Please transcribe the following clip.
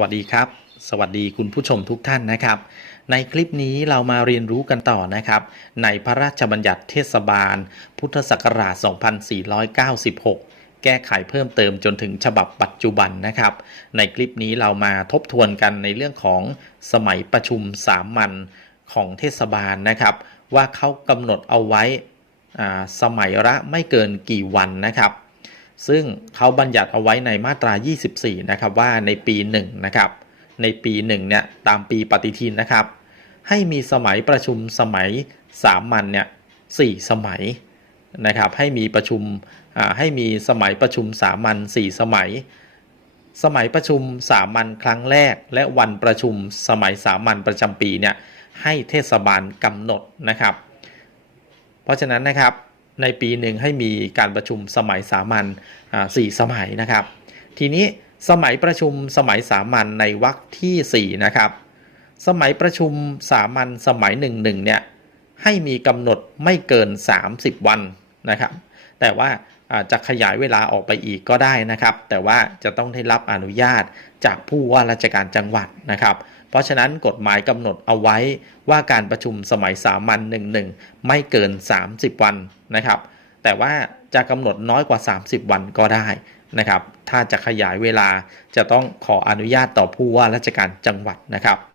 วัสดีครับ สวัสดีคุณผู้ชมทุกท่านนะครับ ในคลิปนี้เรามาเรียนรู้กันต่อนะครับ ในพระราชบัญญัติเทศบาล พุทธศักราช 2496 แก้ไขเพิ่มเติมจนถึงฉบับปัจจุบันนะครับ ในคลิปนี้เรามาทบทวนกันในเรื่องของสมัยประชุมสามัญของเทศบาลนะครับ ว่าเขากำหนดเอาไว้สมัยละไม่เกินกี่วันนะครับ ซึ่งเขาบัญญัติเอาไว้ในมาตรา 24 นะครับว่าในปี1นะครับ ในปี1เนี่ยตามปีปฏิทินนะครับ ให้มีสมัยประชุมสมัยสามัญเนี่ยสสมัยนะครับ ให้มีประชุมให้มีสมัยประชุมสามัญ4สมัย สมัยประชุมสามัญครั้งแรก และวันประชุมสมัยสามัญประจำปีเนี่ยให้เทศบาลกำหนดนะครับ เพราะฉะนั้นนะครับ ในปีหนึ่งให้มีการประชุมสมัยสามัญอ่าสี่สมัยนะครับ ทีนี้สมัยประชุมสมัยสามัญในวรรคที่4นะครับ สมัยประชุมสามัญสมัยหนึ่งหนึ่งเนี่ยให้มีกำหนดไม่เกิน 30 วันนะครับ แต่ว่าจะขยายเวลาออกไปอีกก็ได้นะครับ แต่ว่าจะต้องได้รับอนุญาตจากผู้ว่าราชการจังหวัดนะครับ เพราะฉะนั้นกฎหมายกำหนดเอาไว้ว่าการประชุมสมัยสามัญหนึ่งหนึ่งไม่เกิน 30 วันนะครับ แต่ว่าจะกำหนดน้อยกว่า 30 วันก็ได้นะครับ ถ้าจะขยายเวลาจะต้องขออนุญาตต่อผู้ว่าราชการจังหวัดนะครับ